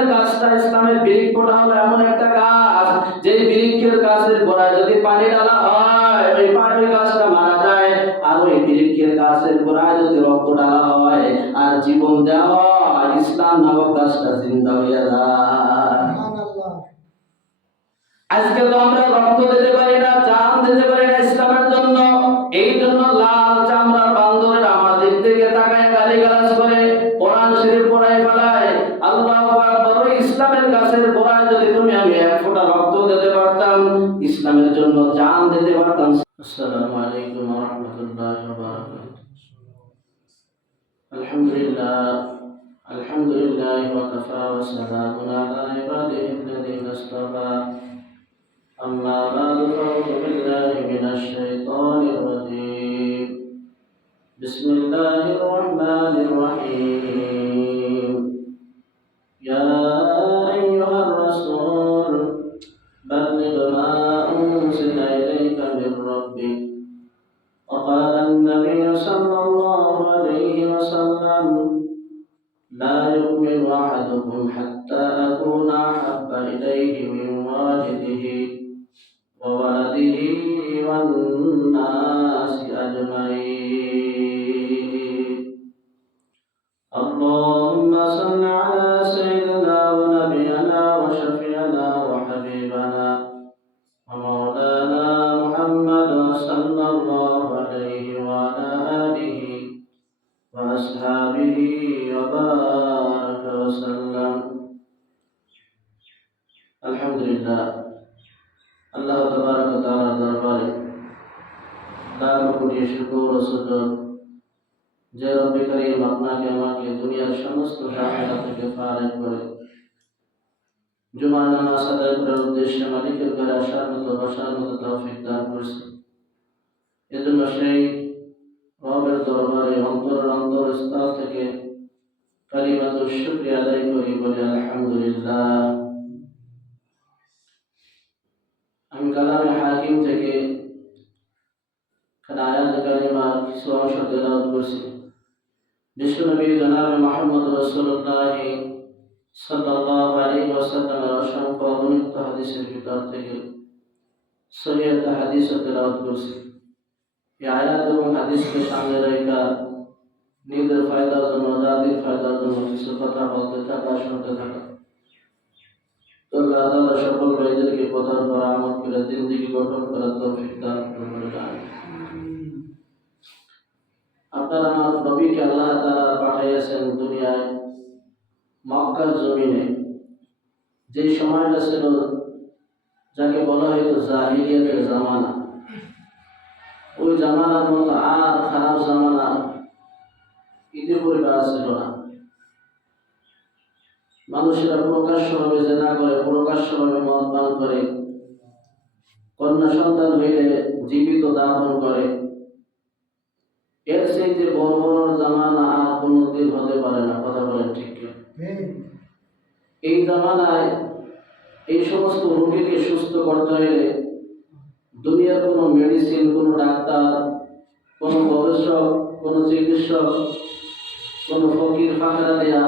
ইসলামের গাছটা, ইসলামের বৃক্ষটা হলো এমন একটা গাছ, যে বৃক্ষের গাছের গোড়ায় যদি পানি ঢালা হয় ওই পানি গাছটা মারা যায়, আর ওই বৃক্ষের গাছের গোড়ায় যদি রক্ত ঢালা হয় আর জীবন দেওয়া হয়, ইসলাম নামক গাছটা জিন্দা হয়ে যায়। আজকে তো আমরা রক্ত দিতে পারি না, জান দিতে পারি না ইসলামের জন্য। এই জন্য লাল চামড়ার বান্দরের আমার দিক থেকে তাকায় গালিগালাজ করে, কোরআন শরীফ পড়ায় ফেলায়। আল্লাহু আকবার। ইসলামের গাছের গোড়ায় যদি তুমি আমি এক ফোঁটা রক্ত দিতে পারতাম, ইসলামের জন্য জান দিতে পারতাম। আসসালামু আলাইকুম ওয়া রাহমাতুল্লাহি ওয়া বারাকাতুহু। আলহামদুলিল্লাহ ওয়া কাফা ওয়া সালামুন আলা ইবাদিহিল্লাযীনা ইসতাফা। أما بعد فأعوذ بالله من الشيطان الرجيم. بسم الله الرحمن الرحيم. يا أيها الرسول بلغ ما أنزل إليك من ربك. وقال النبي صلى الله عليه وسلم لا يؤمن أحدكم حتى أكون أحب إليه من والده وولده والناس أجمعين. اللهم صل على سيدنا ونبينا وشفيعنا وحبيبنا ومولانا محمد صلى الله عليه وعلى آله وأصحابه وبارك وسلم. الحمد لله. আল্লাহ তাবারক ওয়া তাআলার দরবারে লাখ কোটি শুকর ও সুজুদ, যে রব্বে কারীম আপনাকে আমাকে দুনিয়ার সমস্ত ঝামেলা থেকে ফারেক করে জুমার নামাজ আদায় করার উদ্দেশ্যে মালিকের ঘরে আসার মতো বসার মতো তৌফিক দান করেছেন। এজন্য সেই রবের দরবারে অন্তরস্থল থেকে কালিমাতুশ শুকরিয়া আদায় করি, বলি আলহামদুলিল্লাহ। আমি কালামে হাকিম থেকে আয়াত কালিমার কিছু অংশ তেলাওয়াত করছি। বিশ্বনবী জনাবে মুহাম্মদ রাসূলুল্লাহ সাল্লাল্লাহু আলাইহি ওয়াসাল্লামের অসংখ্য অগণিত হাদিসের ভিতর থেকে সহিহ হাদিস তেলাওয়াত করছি। এই আয়াত এবং হাদিসকে সামনে রেখে নিজের ফায়দার জন্য, জাতির ফায়দার জন্য কিছু কথা বলতে থাকা, শুনতে থাকা। তো আল্লাহ তাআলা সকল ভাইদেরকে কথার পর আমল করে জিন্দেগি গঠন করার তৌফিক দান করুন। আপনারা আমার নবীকে আল্লাহ তাআলা পাঠিয়েছেন দুনিয়ায় মক্কার জমিনে। যে সময়টা ছিল যাকে বলা হয়তো জাহিলিয়াতের জামানা, ওই জামানার মতো আর খারাপ জামানা ইতিপূর্বে ছিল না। মানুষেরা প্রকাশ্যভাবে জেনা করে, প্রকাশ্যভাবে মদ পান করে, কন্যা সন্তান হইলে জীবিত দাফন করে। এর চাইতে বড় জামানা আর কোনদিন হতে পারে না। কথা বলেন ঠিক কি? এই জামানায় এই সমস্ত রোগীকে সুস্থ করতে হইলে দুনিয়ার কোনো মেডিসিন, কোনো ডাক্তার, কোনো গবেষক, কোনো চিকিৎসক, কোনো ফকির ফাঁকরা দেয়া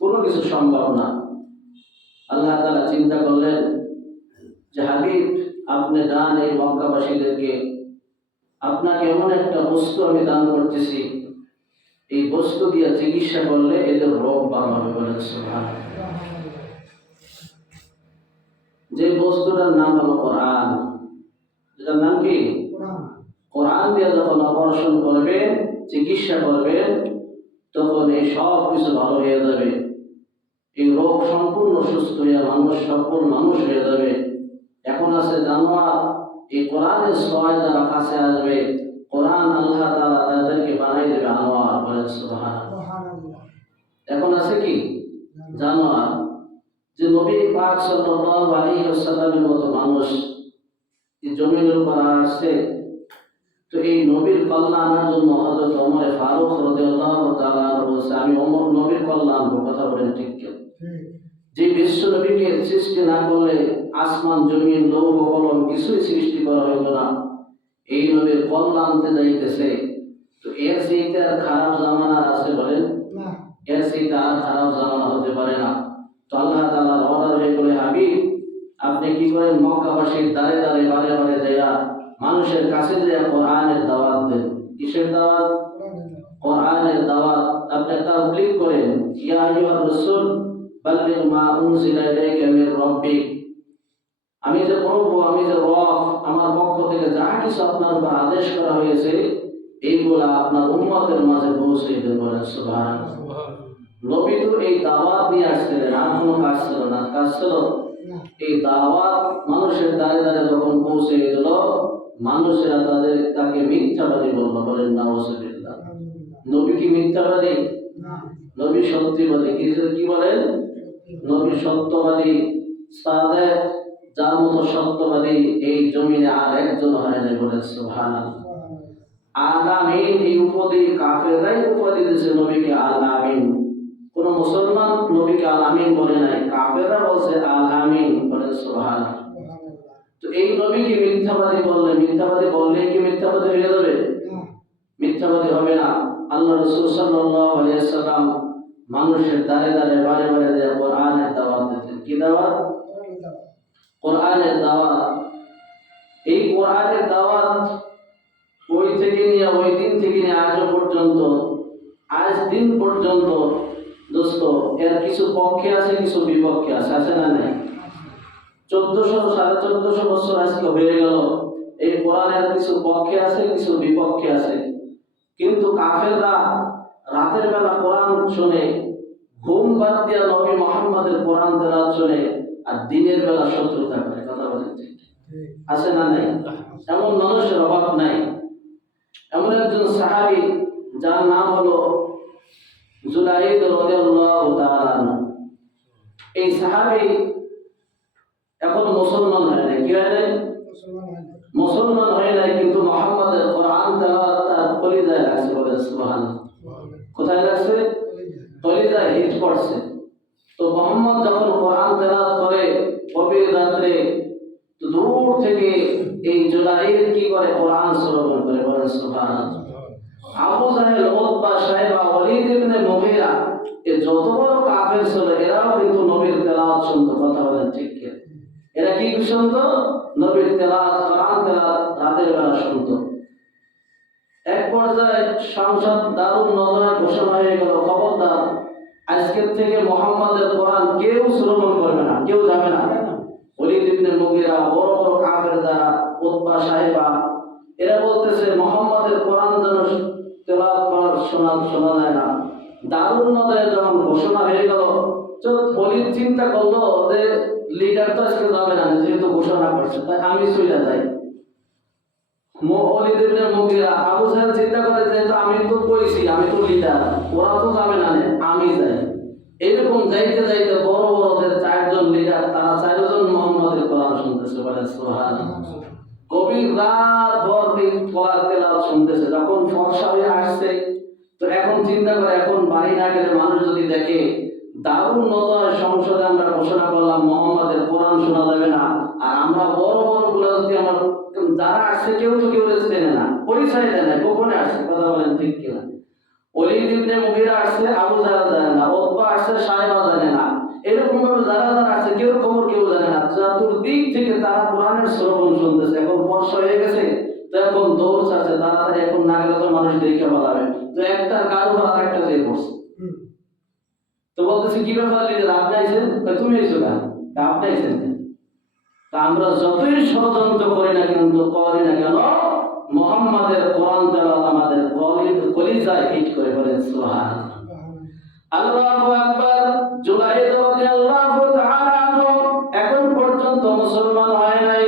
কোনো কিছু সম্ভব না। আল্লাহ তাআলা চিন্তা করলেন যে হাবিব, আপনি দান এই মক্কাবাসীদেরকে, আপনাকে এমন একটা বস্তু আমি দান করতেছি, এই বস্তু দিয়ে চিকিৎসা করলে এদের রোগ ভালো হবে। বলেন সুবহানাল্লাহ। যে বস্তুটার নাম হলো কোরআন। যেটার নাম কি? কোরআন দিয়ে যখন অপারেশন করবেন, চিকিৎসা করবেন, তখন এই সব কিছু ভালো হয়ে যাবে। এই রোগ সম্পূর্ণ সুস্থ হয়ে সকল মানুষ হয়ে যাবে। এখন আছে জানোয়ার, এই কোরআনের সহায় যারা কাছে আসবে, কোরআন আল্লাহ তাআলা তাদেরকে বানাই দেবে আনোয়ার। বলেন সুবহানাল্লাহ। এখন আছে কি? জানোয়ার। যে নবী পাক সাল্লাল্লাহু আলাইহি ওয়াসাল্লামের মতো মানুষ এই জমিনের উপর আসছে, তো এই নবীর কল্যাণ আনার জন্য হযরত ওমর ফারুক রাদিয়াল্লাহু তাআলা বলেছে, আমি ওমর নবীর কল্যাণ আনবো। কথা বলেন ঠিক কি? যে বিশ্ব নবীকে সৃষ্টি না করলে আসমান, জমিন, লৌহ, কলম কিছুই সৃষ্টি করা হইত না। এই নবীর কল্যাণ আনতে যাইতেছে, তো এর চাইতে আর খারাপ জামানা আছে? বলেন, এর চাইতে আর খারাপ জামানা হতে পারে না। করেন মক্কাবাসীর দ্বারে দ্বারে বারে বারে যাইয়া মানুষের কাছে যাইয়া কোরআনের দাওয়াত দেন। কিসের দাওয়াত? কোরআনের দাওয়াত। আপনি তাবলীগ করেন, ইয়া আইয়ুহার রাসূল বাল্লিগ মা উনজিলা ইলাইকা মির রাব্বিক। আমি যে প্রভু, আমি যে রব, আমার পক্ষ থেকে যা কিছু আপনার উপর আদেশ করা হয়েছে এইগুলা আপনার উম্মতের মাঝে পৌঁছে দেন। বলেন সুবহানাল্লাহ। নবী তো এই দাওয়াত নিয়ে আসছিলেন, আর কোনো কাজ ছিল না। কাজ ছিল এই দাওয়াত মানুষের দ্বারে দ্বারে যখন পৌঁছে গেল, মানুষেরা তাকে মিথ্যাবাদী বলল। বলেন নাউজুবিল্লাহ। নবী কি মিথ্যাবাদী? নবী সত্যবাদী। কি বলেন? নবী সত্যবাদী, সাদেক। যার মতো সত্যবাদী এই জমিনে আর একজন হয় নাই। বলেন সুবহানাল্লাহ। আল আমিন এই উপাধি কাফেররাই উপাধি দিয়েছে নবীকে আল আমিন। কোন মুসলমান নবীকে আল আমিন বলে নাই, কাফেররা বলছে আল আমিন। বলেন সুবহানাল্লাহ। তো এই নবীকে মিথ্যাবাদী বললে, মিথ্যাবাদী বললে কি মিথ্যাবাদী হয়ে যাবে? মিথ্যাবাদী হবে না। আল্লাহ রাসূল সাল্লাল্লাহু আলাইহি ওয়াসাল্লাম মানুষের দ্বারে দ্বারে বারে বারে যে কোরআনের দাওয়াত দিতেন। কি দাওয়াত? কোরআনের দাওয়াত। এই কোরআনের দাওয়াত ওই থেকে নিয়ে, ওই দিন থেকে নিয়ে আজ পর্যন্ত, আজ দিন পর্যন্ত দোস্ত, এর কিছু পক্ষে আছে, কিছু বিপক্ষে আছে। আছে না নাই? 1400-1450 বছর আজকে হয়ে গেল। এই কোরআনের কিছু পক্ষে আছে, কিছু বিপক্ষে আছে। কিন্তু কাফেররা রাতের বেলা কোরআন শুনে, ঘুম বাদ দিয়া নবী মুহাম্মদের কোরআন তেলাওয়াত শুনে, আর দিনের বেলা শত্রুতা করে। কথা বলেন ঠিক আছে না নাই? এমন মানুষের অভাব নাই। এমন একজন সাহাবী যার নাম হলো জুলাইদ রাদিয়াল্লাহু তাআলা। এই সাহাবী এখন মুসলমান হয় নাই। কি হয় নাই? মুসলমান হয় নাই, কিন্তু মুহাম্মদের কোরআন তেলাওয়াত তার কলিজায় লাগছে। বলে সুবহানাল্লাহ। কোথায় লাগছে? কলিজায় হিট করছে। তো মুহাম্মদ যখন কোরআন তেলাওয়াত করে গভীর রাতে, তো দূর থেকে এই জুলাইদ কি করে? কোরআন শ্রবণ করে। বলে সুবহানাল্লাহ। আবু জাহেল, উতবা, শাইবা, ওয়ালিদ ইবনে মুগীরা, এ যত বড় কাফের ছিল, এরাও কিন্তু নবীর তেলাওয়াত শুনতো। কথা বলেন ঠিক কি? এরা কি শুনতো? নবীর তেলাওয়াত, কোরআন তেলাওয়াত রাতের বেলা শুনতো। এক পর্যায়ে সংসদ দারুন নজরে ঘোষণা হয়ে গেল, খবরদার আজকের থেকে মুহাম্মদের কোরআন কেউ শ্রবণ করবে না, কেউ যাবে না। ওয়ালিদ ইবনে মুগীরা, বড় বড় কাফের যারা, উতবা, শাইবা, এরা বলতেছে মুহাম্মদের কোরআন যেন তেলাওয়াত শোনা যায় না। দারুন নজরে যখন ঘোষণা হয়ে গেল, তো ওয়ালিদ চিন্তা করলো যে লিডার তো আজকে যাবে না, যেহেতু ঘোষণা করছে, তাই আমি চলে যাই। ওয়ালিদ ইবনে মুগীরা, আবু জাহেল চিন্তা করে যে আমি তো কইছি, আমি তো লিডার, ওরা তো যাবে না, আমি যাই। এরকম যাইতে যাইতে বড় বড় যে চারজন লিডার, তারা চারজন মুহাম্মদের কোরআন শুনতেছে। বলে সুবহানাল্লাহ। গভীর রাত ভর কোরআন তেলাওয়াত শুনতেছে। যখন ফর্সা হয়ে আসছে, তো এখন চিন্তা করে, এখন বাড়ি না গেলে মানুষ যদি দেখে, দারুণ নজরে সংসদে আমরা ঘোষণা করলাম মুহাম্মদের কোরআন শোনা যাবে না, আর আমরা বড় বড় গুলো যদি আমার যারা আসছে কেউ তো কেউ চেনে না, পরিচয় দেয় না, গোপনে আসছে। কথা বলেন ঠিক কিনা? ওয়ালিদ ইবনে মুগীরা আসছে, আবু জাহেল জানে না, উতবা আসছে, শাইবা জানে না। এরকম ভাবে যারা যারা আসছে কেউ খবর কেউ জানে না। চতুর্দিক থেকে তারা কোরআনের শ্রবণ শুনতেছে। এখন বর্ষা হয়ে গেছে, তো এখন দৌড় চাচ্ছে তাড়াতাড়ি, এখন না গেলে তো মানুষ দেখে পালাবে। তো একটা কারো আর একটা যে করছে, তো বলতেছে কি ব্যাপার লিডার, আপনি আইছেন? তুমি আইছো না? আপনি আইছেন? আমরা যতই ষড়যন্ত্র করি না কেন মুহাম্মাদের কোরআন তেলাওয়াত আমাদের কলিজায় হিট করে। বলেন সুবহানাল্লাহ। আল্লাহু আকবার। জুলাইদ রাদিয়াল্লাহু তাআলা আনহু এখন পর্যন্ত মুসলমান হয় নাই।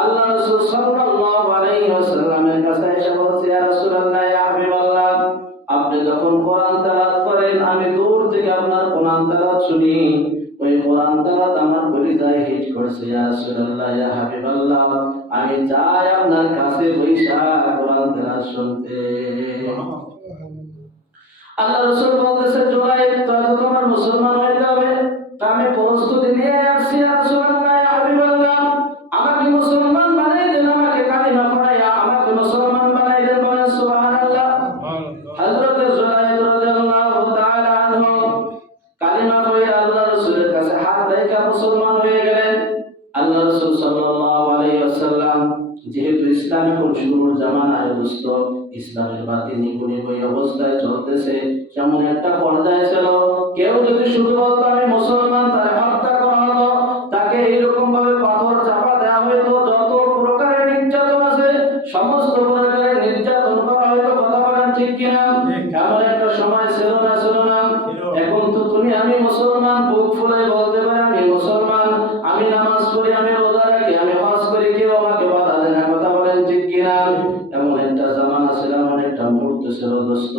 আল্লাহ রাসূল সাল্লাল্লাহু আলাইহি ওয়াসাল্লামের কাছে এসে বলছে, ইয়া রাসূলুল্লাহ, ইয়া হাবিবাল্লাহ, আপনি যখন কোরআন তেলাওয়াত করেন, আমি দূর থেকে আপনার কোরআন তেলাওয়াত শুনি। ওই কোরআন তেলাওয়াত আমার কলিজায় হিট করছে। ইয়া রাসূলুল্লাহ, ইয়া হাবিবাল্লাহ, আমি চাই আপনার কাছে বৈশা কোরআন তেলাওয়াত শুনতে। আল্লাহ রাসূল বলতেছে, জুলাইদ, তো তোমার মুসলমান হইতে হবে। আমি প্রস্তুতি নিয়ে আসছি। ইয়া রাসূলুল্লাহ, ইয়া হাবিবাল্লাহ, আমাকে মুসলমান বানাই দেন, আমাকে কালিমা পড়াইয়া আমাকে মুসলমান বানাই দেন। বলেন সুবহানাল্লাহ। হযরত জুলাইদ রাদিয়াল্লাহু তাআলা আনহু কালিমা পড়ে আল্লাহ রাসূলের কাছে হাত রেখে মুসলমান হয়ে গেলেন। আল্লাহ রাসূল সাল্লাল্লাহু আলাইহি ওয়াসাল্লাম যেহেতু ইসলাম এখন শুরুর জামানায় দোস্ত, ইসলামের বাতি নিগুনি ওই অবস্থায় চলতেছে, যেমন একটা পর্যায়ে ছিল কেউ যদি শুধু বলতো আমি মুসলমান, তার হত্যা করা হতো, তাকে এইরকম ভাবে পাথর চাপা দেওয়া হইতো, যত প্রকারের নির্যাতন আছে সমস্ত প্রকারের নির্যাতন করা হইতো। কথা বলেন ঠিক কিনা? এমন একটা সময় ছিল না? ছিল না? এখন তো তুমি আমি মুসলমান, বুক ফুলে বলতে পারে আমি মুসলমান, আমি নামাজ পড়ি, আমি রোজা রাখি, আমি হজ করি, কেউ আমাকে বাধা দেয় না। কথা বলেন ঠিক কিনা? এমন একটা জামানা ছিল, এমন একটা মুহূর্ত ছিল দোস্ত,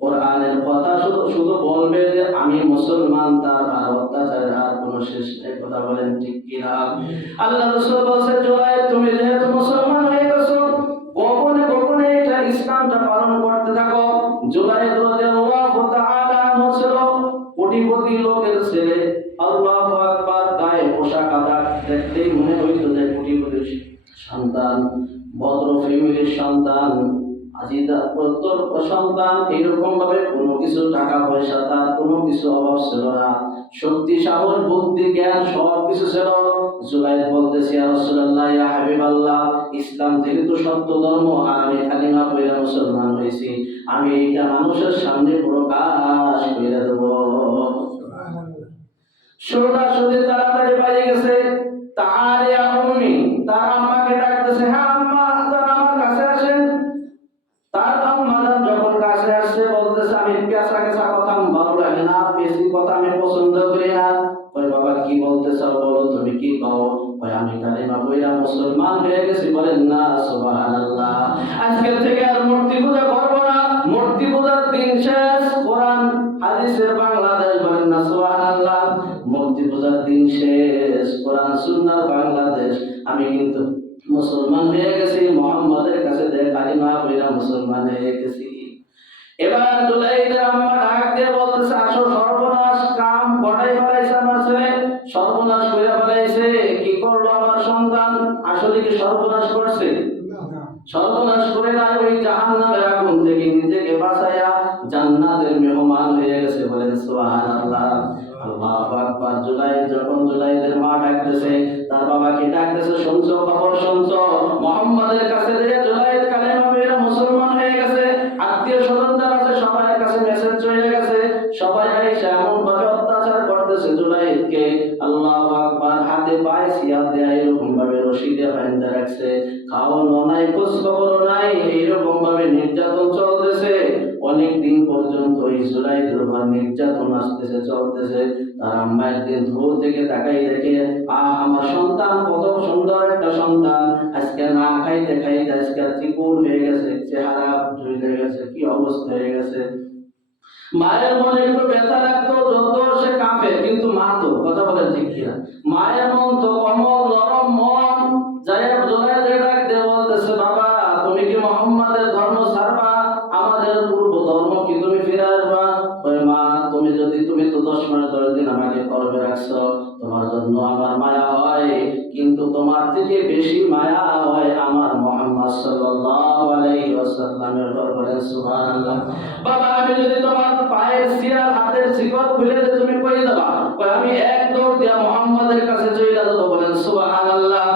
কোরআনের কথা শুধু শুধু বলবে যে আমি মুসলমান, তার আর অত্যাচারের আর কোনো শেষ নেই। কথা বলেন ঠিক কিনা? আল্লাহ রাসূল বলেন জুলাই তুমি যেহেতু মুসলমান হয়ে গেছো, গোপনে গোপনে এটা ইসলামটা পালন করতে থাকো। জুলাই রাদিয়াল্লাহু তাআলা আনহু ছিল কোটিপতি লোকের ছেলে। আল্লাহু আকবার, গায়ে পোশাক আশাক দেখলেই মনে হইতো যে কোটিপতির সন্তান, ভদ্র ফ্যামিলির সন্তান, আজিদা প্রত্যর সন্তান। এরকম ভাবে কোনো কিছু টাকা পয়সা তার কোনো কিছু অভাব ছিল না, শক্তি সাহস বুদ্ধি জ্ঞান সব কিছু ছিল। জুবাইর বলতেছে ইয়া রাসূলুল্লাহ, ইয়া হাবিবাল্লাহ, ইসলাম যেহেতু সত্য ধর্ম আর আমি কালিমা পড়ে মুসলমান হয়েছি, আমি এটা মানুষের সামনে প্রকাশ করে দেব। সোজাসুজি তাড়াতাড়ি পালিয়ে গেছে। তার ইয়া উম্মি, তার আম্মাকে ডাকতেছে, হ্যাঁ আম্মা, আপনারা আমার কাছে আসেন। তার আম্মা যখন কাছে আসছে বলতেছে আমি কেঁচা কেঁচা কথা ভালো লাগে না, বেশি কথা আমি পছন্দ করি না। কই বাবা কি বলতেছ, বলো তুমি কি কও? কই আমি কালিমা পড়া মুসলমান হয়ে গেছি। বলেন না সুবহানাল্লাহ। আজকে থেকে আর মূর্তি পূজা করব না, মূর্তি পূজার দিন শেষ, কোরআন হাদিসের বাংলাদেশ। বলেন না সুবহানাল্লাহ। মূর্তি পূজার দিন শেষ, কোরআন সুন্নাহর বাংলাদেশ। আমি কিন্তু মুসলমান হয়ে গেছি, মুহাম্মাদের কাছে যে কালিমা পড়া মুসলমান হয়ে গেছি। এবার জুলাইদের আম্মা ডাক দিয়ে বলতেছে, আসো, সর্বনাশ কাম ঘটাই ফেলাইছে আমার ছেলে, সর্বনাশ করে ফেলাইছে। কি করলো আমার সন্তান? আসলে কি সর্বনাশ করছে? সর্বনাশ করে নাই, ওই জাহান্নামের আগুন থেকে নিজেকে বাঁচায়া জান্নাতের মেহমান হয়ে গেছে। বলেন সুবহানাল্লাহ। আল্লাহু আকবার। যখন জুলাইদের মা ডাকতেছে, তার বাবাকে ডাকতেছে, শুনছো খবর? শুনছো মুহাম্মাদের কাছে যে জুলাইদ কালেমা পড়ে মুসলমান হয়ে গেছে, আত্মীয় স্বজন যারা আছে সবার কাছে মেসেজ চলে গেছে, সবাই এসে এমন ভাবে অত্যাচার করতেছে জুলাইদকে। আল্লাহু আকবার। হাতে পায়ে সিয়াল দেয়া, এরকম ভাবে রশি দিয়ে বাঁধা রাখছে, খাওয়ানো নাই, খোঁজ খবর নাই, এইরকম ভাবে নির্যাতন চলতেছে। অনেক দিন পর্যন্ত এই জুলাইদের উপর নির্যাতন আসতেছে, চলতেছে। তার আম্মা একদিন দূর থেকে তাকাই দেখে, আমার সন্তান কত সুন্দর একটা সন্তান, আজকে না খাইতে খাইতে আজকে চিকুন হয়ে গেছে, চেহারা ঝুলে গেছে, কি অবস্থা হয়ে গেছে। মায়ের মনে একটু ব্যথা লাগতো, যত সে কাঁপে, কিন্তু মা তো, কথা বলেন ঠিক কিনা? মায়ের মন তো কমল নরম মন। যাই জুলাইদ ডাকতে বলতেছে, বাবা তুমি কি মুহাম্মাদের ধর্ম ছাড়বা? আমাদের পূর্ব ধর্ম কি তুমি ফিরে আসবা? ওই মা, তুমি তো 10 মাস 10 দিন আমাকে গর্ভে রাখছো, তোমার জন্য আমার মায়া হয়, কিন্তু তোমার থেকে বেশি মায়া হয় আমার মুহাম্মদ সাল্লাল্লাহু আলাইহি ওয়াসাল্লামের উপর। বলেন সুবহানাল্লাহ। বাবা আমি যদি তোমার পায়ের শিরা হাতের শিকল খুলে দিয়ে তুমি কই দেবা, কই আমি এক দৌড় দিয়া মুহাম্মাদের কাছে চলে যাব। বলেন সুবহানাল্লাহ।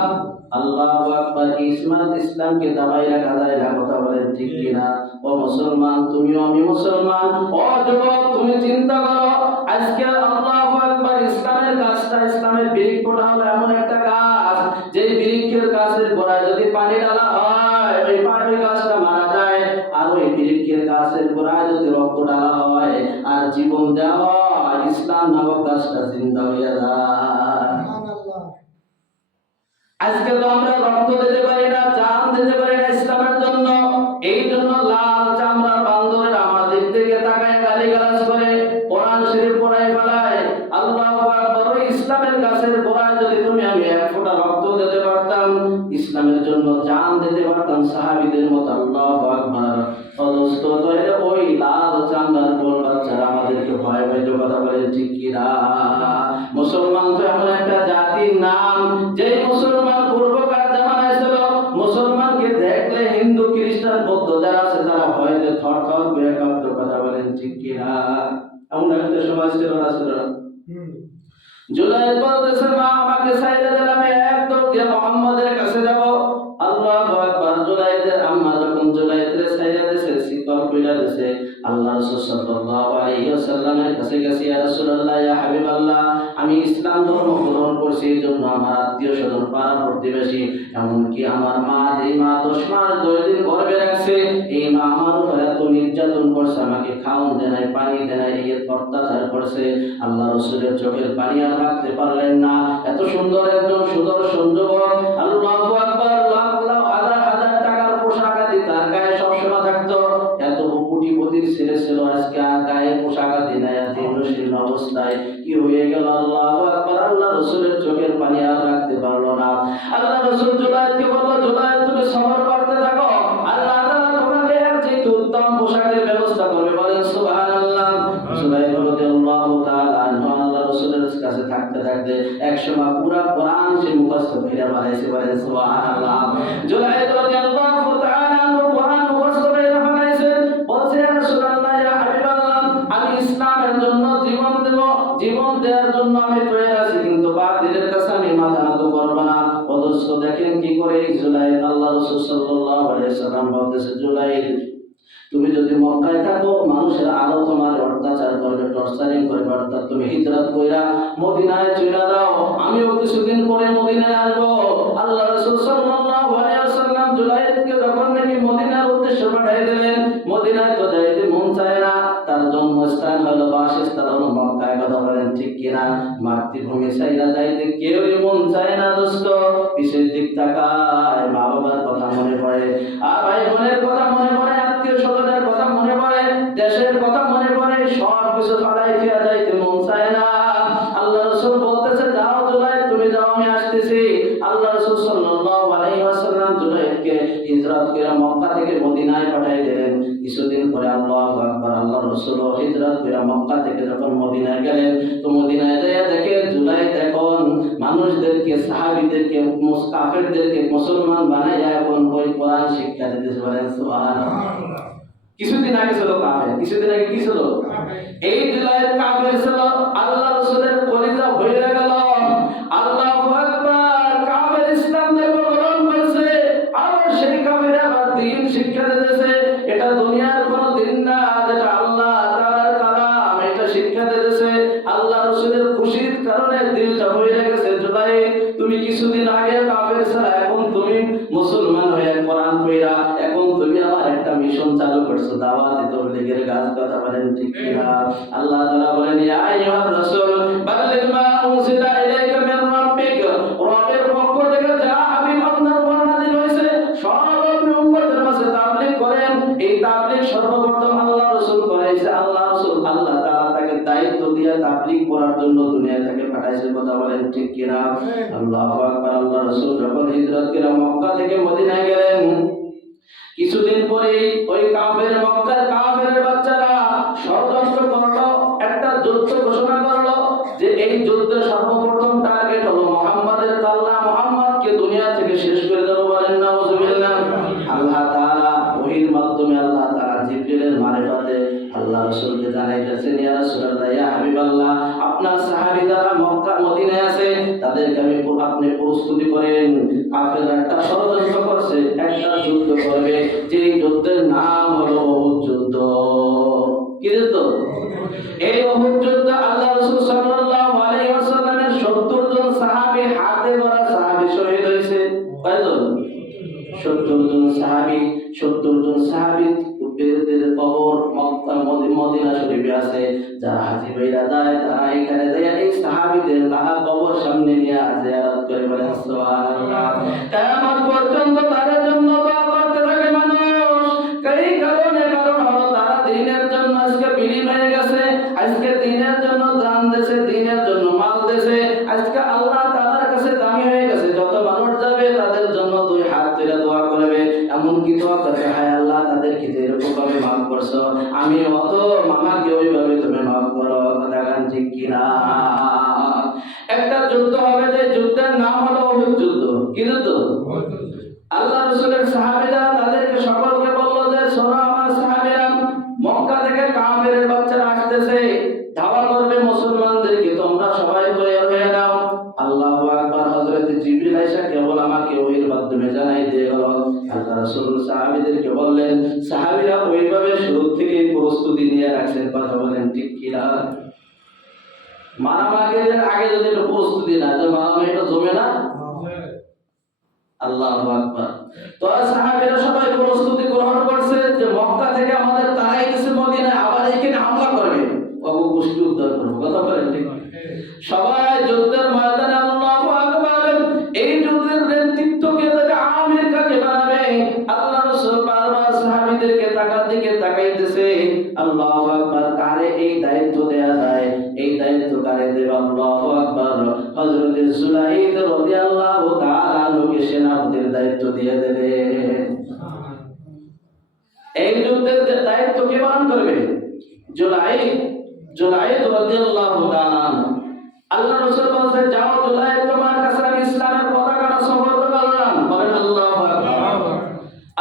আল্লাহু আকবার। ইসলামকে দাবাই রাখা যায় না। কথা বলেন ঠিক কিনা? ও মুসলমান, তুমিও আমি মুসলমান। ও যুবক, তুমি চিন্তা করো, আজকে আল্লাহু আকবার, ইসলামের গাছটা, ইসলামের বৃক্ষটা হলো এমন একটা গাছ, যে বৃক্ষের গাছের গোড়ায় যদি পানি ঢালা হয়, ওই পানি গাছটা মারা যায়, আর ওই বৃক্ষের গাছের গোড়ায় যদি রক্ত ঢালা হয় আর জীবন দেওয়া হয়, ইসলাম নামক গাছটা জিন্দা হয়ে যায়। আজকে তো আমরা রক্ত দিতে পারি না, জান দিতে পারি না ইসলামের জন্য। এই জন্য লাল চামড়ার বান্দরের আমাদের দিকে তাকায় গালিগালাজ করে, কোরআন শরীফ পড়ায় ফেলায়। আল্লাহু আকবার। ওই ইসলামের গাছের গোড়ায় যদি তুমি আমি এক ফোঁটা রক্ত দিতে পারতাম, ইসলামের জন্য জান দিতে পারতাম সাহাবীদের মতো। আল্লাহু আকবার। অদস্ত তৈরি ওই লাল চামড়ার গোল বাচ্চারা আমাদেরকে ভয় পাইতো। কথা বলে ঠিক কিনা? মুসলমান তো এমন একটা জাতির নাম, যে মুসলমান পূর্বকার জামানায় ছিল, মুসলমানকে দেখলে হিন্দু খ্রিস্টান বৌদ্ধ যারা আছে তারা ভয়তে থরথর করে কাঁপতো। কথা বলেন ঠিক কিনা? এমন একটা সমাজ ছিল না? ছিল। জুলাইদ বলতেছে মা আমাকে ছাইড়া দেন, আমি এক দৌড় দিয়ে মুহাম্মাদের কাছে যাব। আল্লাহু আকবার। জুলাইদের আম্মা যখন জুলাইদের ছাইড়া দিয়েছে, শিকল কইরা দিয়েছে, আল্লাহ রাসূল সাল্লাল্লাহু আলাইহি ওয়াসাল্লামের কাছে গেছে, ইয়া রাসূলুল্লাহ, ইয়া হাবিবাল্লাহ, আমি ইসলাম ধর্ম গ্রহণ করছি, এই জন্য আমার আত্মীয় স্বজন পাড়া প্রতিবেশী এমনকি আমার মা, যে মা 10 মাস 2 দিন গর্ভে রাখছে, এই মা আমার উপর এত নির্যাতন করছে, আমাকে খাওয়ান দেয় নাই, পানি দেয় নাই, এই অত্যাচার করছে। আল্লাহ রাসূলের চোখের পানি আর রাখতে পারলেন না। এত সুন্দর একজন সুদর্শন যুবক, আল্লাহু আকবার, লাখ লাখ হাজার হাজার টাকার পোশাক আদি তার গায়ে সবসময় থাকতো। এত কোটিপতির ছেলে ছিল, আজকে আর গায়ে পোশাক আদি নাই, জীর্ণশীর্ণ অবস্থায় কি হয়ে গেল। আল্লাহু আকবার। আল্লাহ রাসূলের চোখের পানি আর রাখতে পারলো না। আল্লাহ রাসূল জুলাইদকে বলল, জুলাইদ তুমি সবর করতে থাকো, আল্লাহ তাআলা তোমাকে এর চেয়ে উত্তম পোশাকের ব্যবস্থা করবে। বলেন সুবহানাল্লাহ। জুলাইদ রাদিয়াল্লাহু তাআলা আনহু আল্লাহ রাসূলের কাছে থাকতে থাকতে একসময় পুরো কোরআন সে মুখস্থ করে ফেলাইছে। বলেন সুবহানাল্লাহ। জুলাইদ রাদিয়াল্লাহু তাআলা আনহু কোরআন মুখস্থ করে ফেলাইছে। বলছে, ইয়া রাসূলুল্লাহ, ইয়া হাবিবাল্লাহ, আমি ইসলামের জন্য জীবন দেব, জীবন দেওয়ার জন্য আমি তৈরি আছি, কিন্তু বাতিলের কাছে আমি মাথা নত করব না। অথচ দেখেন কি করে জুলাইদ। আল্লাহ রাসূল সাল্লাল্লাহু আলাইহি ওয়াসাল্লাম বলতেছে, জুলাইদ তুমি যদি মক্কায় থাকো, মানুষের আলো তোমার অত্যাচার করবে, টর্চারিং করবে, অর্থাৎ তুমি হিজরত কইরা মদিনায় চলে যাও, আমিও কিছুদিন পরে মদিনায় আসবো। আল্লাহ রাসূল সাল্লাল্লাহু আলাইহি ওয়াসাল্লাম জুলাইদকে যখন নাকি মদিনার উদ্দেশ্যে পাঠিয়ে দিলেন, মদিনায় তো যাইতে মন চায় না, তার জন্মস্থান হলো, বাসস্থান হলো মক্কায়। কথা বলেন ঠিক কিনা? মাতৃভূমি ছাইরা যাইতে কেউই মন চায় না দোস্ত। পিছের দিক তাকায়, মা বাবার কথা মনে পড়ে, আর ভাই বোনের কথা মনে পড়ে, আত্মীয় স্বজনের কথা মনে পড়ে, দেশের কথা মনে পড়ে, সব কিছু ফালাই দিয়া যাইতে মন চায় না। আল্লাহ রাসূল বলতেছে, যাও জুলাইদ, তুমি যাও, আমি আসতেছি। আল্লাহ রাসূল সাল্লাল্লাহু আলাইহি ওয়াসাল্লাম জুলাইদকে হিজরত করে মক্কা থেকে মদিনায় পাঠিয়ে দিলেন। কিছুদিন পরে আল্লাহু আকবার, আল্লাহ রাসূল হিজরত করে মক্কা থেকে যখন মদিনায় গেলেন, তো মদিনায় যায় দেখে জুলাইদ এখন মানুষদেরকে, সাহাবীদেরকে, কাফেরদেরকে মুসলমান বানাইয়া এখন ওই কোরআন শিক্ষা দিতেছে। বলেন সুবহানাল্লাহ। কিছুদিন আগে ছিল কাফের, কিছুদিন আগে কি ছিল? এই জুলাইদ কাফের ছিল। আল্লাহ রাসূলের কলিজা ভরে গেল। আল্লাহু আকবার। কাফের ইসলাম ধর্ম গ্রহণ করেছে, আবার সেই কাফের আবার দ্বীন শিক্ষা দিতেছে। এটা দুনিয়ার কোনো দিন না, যেটা আল্লাহ তাআলার কালাম, এটা শিক্ষা দিতেছে। আল্লাহ রাসূলের খুশির কারণে দিলটা ভরে গেছে। জুলাইদ, তুমি কিছুদিন আগে কাফের ছিল, এখন তুমি মুসলমান হয়ে কোরআন পড়া, এখন তুমি আবার একটা মিশন চালু করছো, দাওয়াতে তাবলীগের কাজ। কথা বলেন ঠিক কিনা? আল্লাহ তাআলা বলেন, ইয়া আইয়ুহার রাসূল বাল্লিগ মা উনজিলা ইলাইকা মির রাব্বিক, রবের পক্ষ থেকে যা হাবিব আপনার উপর নাযিল হয়েছে সব আপনি উম্মতের মাঝে তাবলীগ করেন। এই তাবলীগ সর্বপ্রথম আল্লাহ রাসূল করেছে। আল্লাহ রাসূল, আল্লাহ তাআলা তাকে দায়িত্ব দিয়ে তাবলীগ করার জন্য দুনিয়া থেকে পাঠাইছে। কথা বলেন ঠিক কিনা? আল্লাহু আকবার। আল্লাহ রাসূল যখন হিজরত করে মক্কা থেকে মদিনায় গেলেন, কিছুদিন পরে ওই কাফের, মক্কার কাফের বাচ্চারা ষড়যন্ত্র করলো, একটা যুদ্ধ ঘোষণা করলো যে এই যুদ্ধের সর্বপ্রথম টার্গেট হলো মুহাম্মাদের কাল্লা, মুহাম্মাদকে দুনিয়া থেকে শেষ করে দেব। বলেন নাউজুবিল্লাহ। আল্লাহ তাআলা ওহীর মাধ্যমে, আল্লাহ তাআলা জিবরিলের মারফতে আল্লাহ রাসূলকে জানাইতেছেন, ইয়া রাসূলুল্লাহ, ইয়া হাবিবাল্লাহ, আপনার সাহাবী যারা মক্কা মদিনায় আছে তাদেরকে আপনি প্রস্তুতি করেন। কাফেররা একটা ষড়যন্ত্র করছে, একটা যুদ্ধ করবে, যে যুদ্ধের নাম হলো উহুদ যুদ্ধ। কি যুদ্ধ? এই উহুদ যুদ্ধ আল্লাহ রাসূল সাল্লাল্লাহু আলাইহি ওয়াসাল্লামের 70 জন সাহাবী, হাতে গড়া সাহাবী শহীদ হয়েছে। কয়জন? 70 জন সাহাবী। 70 জন সাহাবী বেদের কবর মক্কা মদিনা শরীফে আছে। যারা হাজী ভাইরা যায়, তারা এখানে যায় এই সাহাবীদের কবর সামনে নিয়ে জিয়ারত করে। বলেন সুবহানাল্লাহ। কিয়ামত পর্যন্ত তাদের জন্য দোয়া করতে থাকে মানুষ। এই কারণে, কারণ হলো তারা দ্বীনের জন্য আজকে বিলীন হয়ে গেছে, আজকে দ্বীনের জন্য জান দেশে, দ্বীনের জন্য মাল দেশে, আজকে আল্লাহ তাআলার কাছে দামি হয়ে গেছে। যত মানুষ যাবে তাদের জন্য দুই হাত তুলে দোয়া করবে, এমন কি দোয়া করবে, হায় আল্লাহ তাদেরকে যেরকম ভাবে মাফ করছো, আমি অত মামাকে ওইভাবে তুমি মাফ করো। কথা গান ঠিক কিনা? একটা যুদ্ধ হবে, যে যুদ্ধের নাম হলো উহুদ যুদ্ধ। কি যুদ্ধ? আল্লাহ রাসূলের সাহাবীরা তাদেরকে সকলকে বলল যে, শোনো আমার সাহাবীরা, মক্কা থেকে কাফেরের বাচ্চারা আসতেছে, ধাওয়া করবে মুসলমানদেরকে, তোমরা সবাই তৈরি হয়ে জিবরিল আইসা কেবল আমাকে ওহির মাধ্যমে জানাই দিয়ে গেল। আল্লাহ রাসূল সাহাবীদেরকে বললেন, সাহাবীরা ওইভাবে শুরু থেকে প্রস্তুতি নিয়ে রাখছেন। কথা বলেন ঠিক কিনা? মারামারির আগে যদি একটু প্রস্তুতি না, তো মারামারিটা জমে না। আল্লাহু আকবার। তো সাহাবীরা সবাই প্রস্তুতি গ্রহণ করছে যে মক্কা থেকে আমাদের তারাইছে মদিনায়, আবার এখানে হামলা করবে, ওগো গোষ্ঠী উদ্ধার করবে। কথা বলেন ঠিক? সবাই যুদ্ধের ময়দানে আল্লাহু আকবার। এই যুদ্ধের নেতৃত্ব কে দেবে? আমির কাকে বানাবে? আল্লাহ রাসূল বারবার সাহাবীদেরকে দিকে তাকাইতেছে। আল্লাহু আকবার। কারে এই দায়িত্ব দেয়া যায়? এই দায়িত্ব কারে দেবে? আল্লাহু আকবার। হযরত সুলাইদ রাদিয়াল্লাহু তাআলা আনহুকে সেনাপতির দায়িত্ব দিয়ে দেবে। এই যুদ্ধের দায়িত্ব কে পালন করবে? জুলাইদ রাদিয়াল্লাহু তাআলা। আল্লাহ রাসূল বলেন, যাও জুলাইদ, তোমার কাছে আমি ইসলামের পতাকাটা সুপর্দ করলাম। বলেন আল্লাহু আকবার।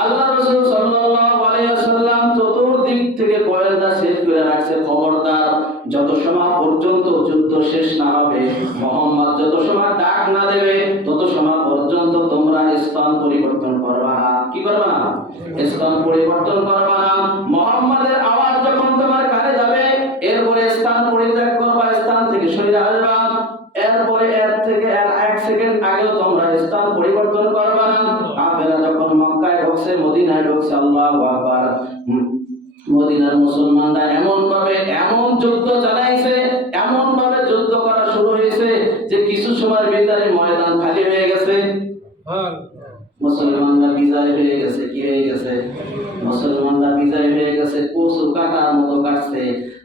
আল্লাহ রাসূল সাল্লাল্লাহু আলাইহি ওয়াসাল্লাম চতুর্দিক থেকে গোয়েন্দা সেট করে রাখছে, খবরদার যত সময় পর্যন্ত যুদ্ধ শেষ না হবে, মুহাম্মদ যত সময় ডাক না দেবে, তত সময় পর্যন্ত তোমরা স্থান পরিবর্তন করবা না। কি করবা না? স্থান পরিবর্তন করবা না। মুহাম্মাদের আওয়াজ যখন তোমার কানে যাবে, এরপরে স্থান পরিত্যাগ করবা, স্থান থেকে সরে আসবা। এরপরে এর থেকে এক সেকেন্ড আগেও তোমরা স্থান পরিবর্তন করবা না। কাফেররা যখন মক্কায় ঢুকছে, মদিনায় ঢুকছে, আল্লাহু আকবার, মদিনার মুসলমানরা এমন যুদ্ধ চালাইছে, এমন ভাবে যুদ্ধ করা শুরু হয়েছে যে কিছু সময়ের ভিতরে ময়দান খালি হয়ে গেছে। মুসলমানরা বিজয় হয়ে গেছে। কি হয়ে গেছে? মুসলমানরা বিজয় হয়ে গেছে। কচু কাটার মতো কাটছে।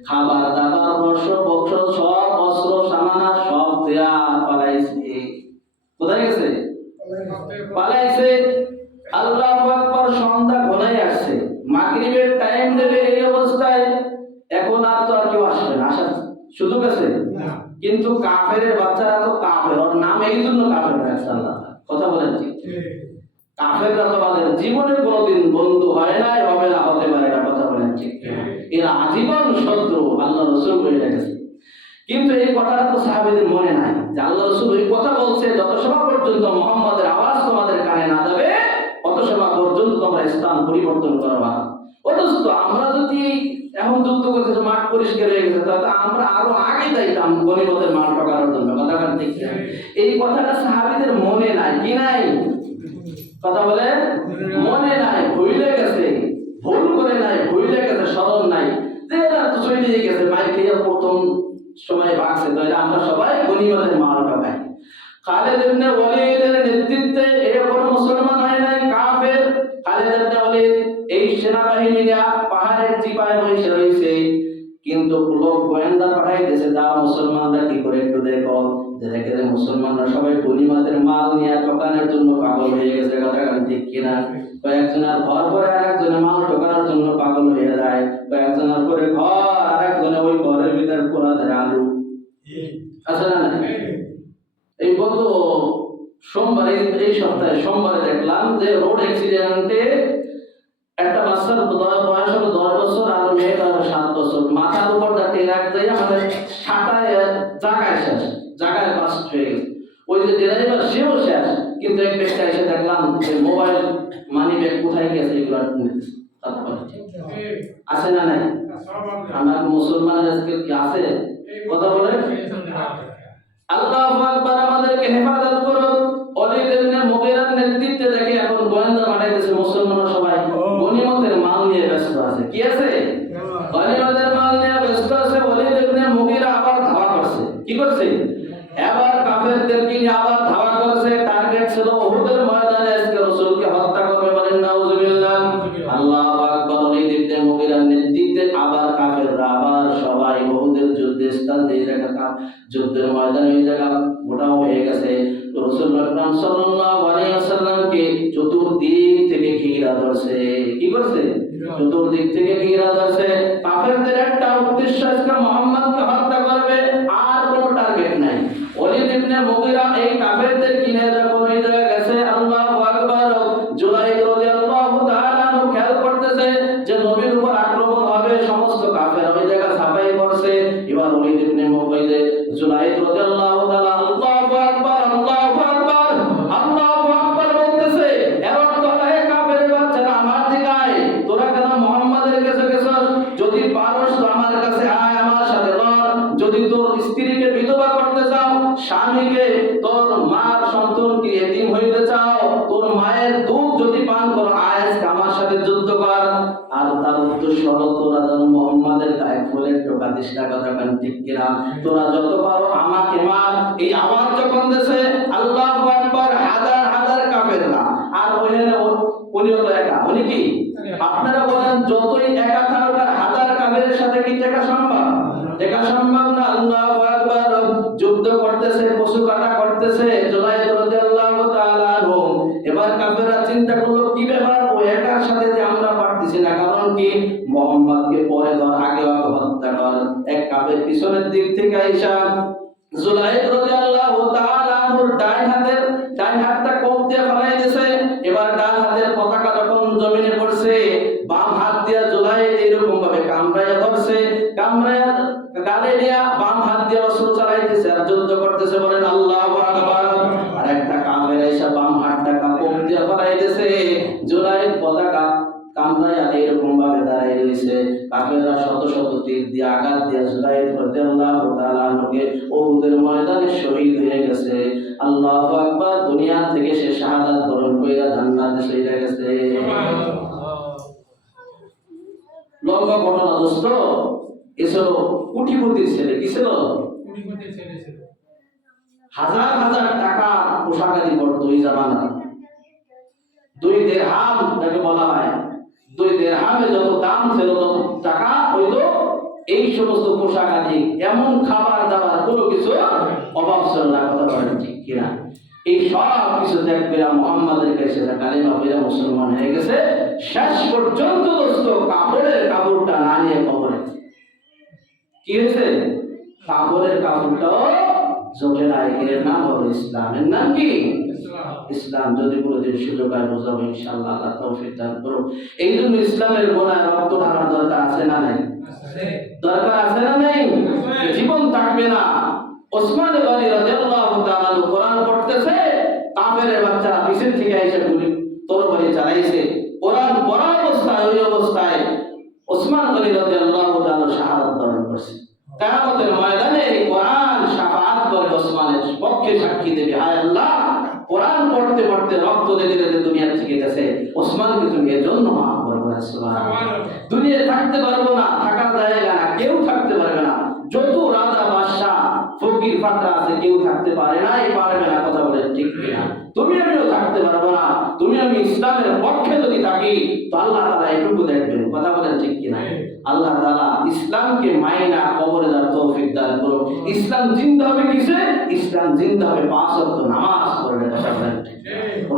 খাবার দাবার বস্ত্র বস্ত্র সব অস্ত্র সামানা সব দেয়া পালাইছে। কোথায় গেছে? পালাইছে। আল্লাহু আকবার। সন্ধ্যা ঘনাই আসছে, মাগরিবের টাইম দেবে। এই অবস্থায় এখন আর তো আর কেউ আসবে না, আসার সুযোগ আছে না। কিন্তু কাফেরের বাচ্চারা তো কাফের, ওর নাম এই জন্য কাফের রাখছে আল্লাহ। কথা বলেন ঠিক? কাফেররা তো আমাদের জীবনে কোনোদিন বন্ধু হয় নাই, হবে না, হতে পারে না। কথা বলেন ঠিক? এরা আজীবন শত্রু, আল্লাহ রাসূল বলে রেখেছে। কিন্তু এই কথাটা তো সাহাবীদের মনে নাই যে আল্লাহ রাসূল এই কথা বলছে, যত সময় পর্যন্ত মুহাম্মাদের আওয়াজ তোমাদের কানে না যাবে, তত সময় পর্যন্ত তোমরা স্থান পরিবর্তন করবা। অথচ আমরা যদি এখন যুদ্ধ করতে মাঠ পরিষ্কার হয়ে গেছে, তাহলে আমরা আরো আগে যাইতাম গনিমতের মাল ঠকানোর জন্য। কথা বলেন ঠিক? এই কথাটা সাহাবীদের মনে নাই। কি নাই? কথা বলে মনে নাই, ভুলে গেছে। ভুল করে নাই, ভুলে গেছে, স্মরণ নাই যে এরা তো চলে গেছে, মাইর খেয়ে প্রথম সময় ভাগছে, তাহলে আমরা সবাই গনিমতের মাল ঠকাই। খালিদ ইবনে ওয়ালিদের নেতৃত্বে এরকম মুসলমান হয় নাই, কাফের। খালিদ ইবনে ওয়ালিদ এই সেনাবাহিনীরা পাহাড়ের চিপায় বসে রয়েছে, কিন্তু লোক গোয়েন্দা পাঠাইতেছে, যা মুসলমানরা কি করে একটু দেখো। দেখে মুসলমানরা সবাই গনিমতের মাল নিয়ে ঠকানোর জন্য পাগল হয়ে গেছে। কথা ঠিক কিনা? কয়েকজনের ঘর করে আর একজনের মাল ঠকানোর জন্য পাগল হয়ে যায়। কয়েকজনের করে ঘর, আর একজনের ওই ঘরের ভিতরে পোড়া দেয় আলু। আছে না? এই গত সোমবারে, এই সপ্তাহে সোমবারে দেখলাম যে রোড অ্যাক্সিডেন্টে একটা বাচ্চার বয়স হলো 10 বছর, আর মেয়েটা 7 বছর। মাথার উপর ট্রাক দিয়ে আমাদের সাটায় জায়গায় বাস্ট হয়ে গেছে। ওই যে ড্রাইভার সেও শেষ, কিন্তু এক ব্যক্তি এসে দেখলাম যে মোবাইল মানি ব্যাগ কোথায় গেছে এগুলো আছে না নাই? আমার মুসলমানের আজকে কি আছে? কথা বলে আল্লাহু আকবার। আমাদেরকে হেফাজত করুন। ওয়ালিদ ইবনে মুগীরার নেতৃত্বে দেখে এখন গোয়েন্দা পাঠাইতেছে, মুসলমানরা সবাই গনিমতের মাল নিয়ে ব্যস্ত আছে। কি আছে? গনিমতের মাল নিয়ে ব্যস্ত আছে। ওয়ালিদ ইবনে মুগীরা আবার ধাওয়া করছে। কি করছে? এবার কাফেরদেরকে নিয়ে আবার ধাওয়া করছে। টার্গেট ছিল উহুদের ময়দানে আজকে রাসূলকে হত্যা করবে। বলেন নাউজুবিল্লাহ। আল্লাহু আকবার। ওয়ালিদ ইবনে মুগীরার নেতৃত্বে আবার কাফেররা আবার সবাই উহুদের যুদ্ধে স্থান দিয়ে রাখা, যুদ্ধের ময়দানে ওই জায়গা মোটাও হয়ে গেছে। রাসূল আকরাম সাল্লাল্লাহু আলাইহি ওয়াসাল্লামকে চতুর্দিক থেকে ঘিরা ধরছে। কি করছে? চতুর্দিক থেকে ঘিরা ধরছে। কাফেরদের একটা উদ্দেশ্য, আজকে মুহাম্মদকে হত্যা করবে, আর কোনো টার্গেট নাই। ওয়ালিদ ইবনে মুগীরা এই কাফেরদের কিনে যখন ওই জায়গায় গেছে, আল্লাহু আকবার, জুলাইদ রাদিয়াল্লাহু তাআলা খেয়াল করতেছে যে নবীর উপর আক্রমণ হবে, সমস্ত কাফের ওই জায়গা ছাপাই করছে। এবার ওয়ালিদ ইবনে মুগীরা জুলাইদ রাদিয়াল্লাহু তাআলা আল্লাহু আকবার, আল্লাহু আকবার, স্বামীকে, তোর মার সন্তানকে এতিম হইতে চাও, তোর মায়ের দুধ যদি পান করো, আজ আমার সাথে যুদ্ধ কর। আর তার উদ্দেশ্য হলো তোরা যেন মুহাম্মাদের গায়ে ফুলের টোকা দিস না, কথা কেন ঠিক কিনা? তোরা যত পারো আমাকে মার। এই আওয়াজ যখন দেশে আল্লাহু আকবার, হাজার হাজার কাফেররা। আর উনি হলো একা। উনি কি? আপনারা বলেন যতই একা থাকুক হাজার কাফেরের সাথে কি টেকা সম্ভব? টেকা সম্ভব না। আল্লাহু আকবার, যুদ্ধ করতেছে, পশু কাটা করতেছে জুলাইদ রাদিয়াল্লাহু তাআলা আনহু। এবার কাফেররা চিন্তা করলো কি ব্যাপার, ও একার সাথে যে আমরা পারতেছি না, কারণ কি? মুহাম্মদকে পরে ধর, আগে হত্যা কর। এক কাফের পিছনের দিক থেকে আইসা জুলাইদ রাদিয়াল্লাহু তাআলা আনহুর ডান হাতটা কোপ দিয়ে ফেলাই দিয়েছে। এবার ডান হাতের পতাকা যখন জমিনে পড়ছে, বাম হাত দিয়ে জুলাইদ এরকম ভাবে কামড়াইয়া ধরছে, কামড়াইয়া গালে নিয়ে বাম হাত দিয়ে অস্ত্র চালাইতেছে আর যুদ্ধ করতেছে। বলেন আল্লাহু আকবার। আর একটা কাফের এসে বাম হাতটা কোপ দিয়ে ফেলাই দিয়েছে, জুলাইদ পতাকা কামড়াইয়া এরকম ভাবে দাঁড়াই রয়েছে। কাফেররা শত শত তীর দিয়ে আঘাত দিয়ে জুলাইদ রাদিয়াল্লাহু তাআলা আনহুকে উহুদের ময়দানে শহীদ হয়ে গেছে। আল্লাহু আকবার। দুনিয়া থেকে সে শাহাদাত বরণ কইরা জান্নাতে চলে গেছে। লম্বা ঘটনা দোস্ত। এসব কোটিপতির ছেলে। কি ছিল? কোটিপতির ছেলে ছিল। হাজার হাজার টাকা পোশাক আদি পড়তো ওই জামানায়। 2 দিরহাম তাকে বলা হয়। 2 দিরহামে যত দাম ছিল তত টাকা হইল। এই সমস্ত পোশাক আদি, এমন খাবার দাবার কোনো কিছু অভাব ছিল না, কথা বলেন ঠিক কিনা? এই সব কিছু ত্যাগ করে মুহাম্মাদের কাছে কালিমা পড়ে মুসলমান হয়ে গেছে। শেষ পর্যন্ত দোস্ত কাপড়ের কাপড়টা না নিয়ে কবরে কি হয়েছে? কাপড়ের কাপড়টাও জোটে না। এর নাম হলো ইসলাম। এর নাম কি? ইসলাম। যদি কোনোদিন সুযোগ হয় বুঝাবো ইনশাআল্লাহ, আল্লাহ তৌফিক দান করুন। এই জন্য ইসলামের গোনায় রক্ত ঢাকার দরকার আছে না নাই? দরকার আছে না নাই? জীবন থাকবে না। ওসমান গনি রাদিয়াল্লাহু তাআলা কোরআন পড়তেছে, কাফেরের বাচ্চারা পিছন থেকে এসে গুলি তরবারি চালাইছে। কোরআন পড়া অবস্থায়, ওই অবস্থায় ওসমান গনি রাদিয়াল্লাহু তাআলা শাহাদাত বরণ করছে। কিয়ামতের ময়দানে কোরআন শাফাআত করে ওসমানের পক্ষে সাক্ষী দেবে, হায় আল্লাহ, কোরআন পড়তে পড়তে রক্ত দিতে দিতে দুনিয়া থেকে গেছে, ওসমানকে তুমি এর জন্য মাফ করবে। সুবহানাল্লাহ। দুনিয়ায় থাকতে পারবো না, থাকার জায়গা না, কেউ থাকতে পারবে না। যত রাজা বাদশা ফকির ফাকরা আছে কেউ থাকতে পারে না, পারবে না, কথা বলে ঠিক কিনা? তুমি আমিও থাকতে পারবো না। তুমি আমি ইসলামের পক্ষে যদি থাকি তো আল্লাহ তাআলা এটুকু দেখবেন, কথা বলেন ঠিক কিনা? আল্লাহ তাআলা ইসলামকে মাইনা কবরে দার তৌফিক দান করুন। ইসলাম জিন্দা হবে কিসে? ইসলাম জিন্দা হবে 5 ওয়াক্ত নামাজ পড়লে, কথা বলেন ঠিক।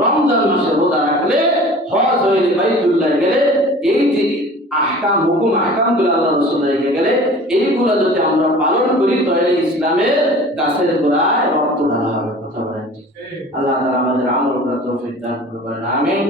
রমজান মাসে রোজা রাখলে, হজ হইলে, বাইতুল্লাহ গেলে, এই যে আহকাম হুকুম আহকামগুলো আল্লাহ রাসূল রেখে গেলে, এইগুলো যদি আমরা পালন করি তাহলে ইসলামের গাছের গোড়ায় রক্ত ঢালা হবে, কথা বলেন ঠিক। আল্লাহ তাআলা আমাদের আমল করার তৌফিক দান করুন। আমিন।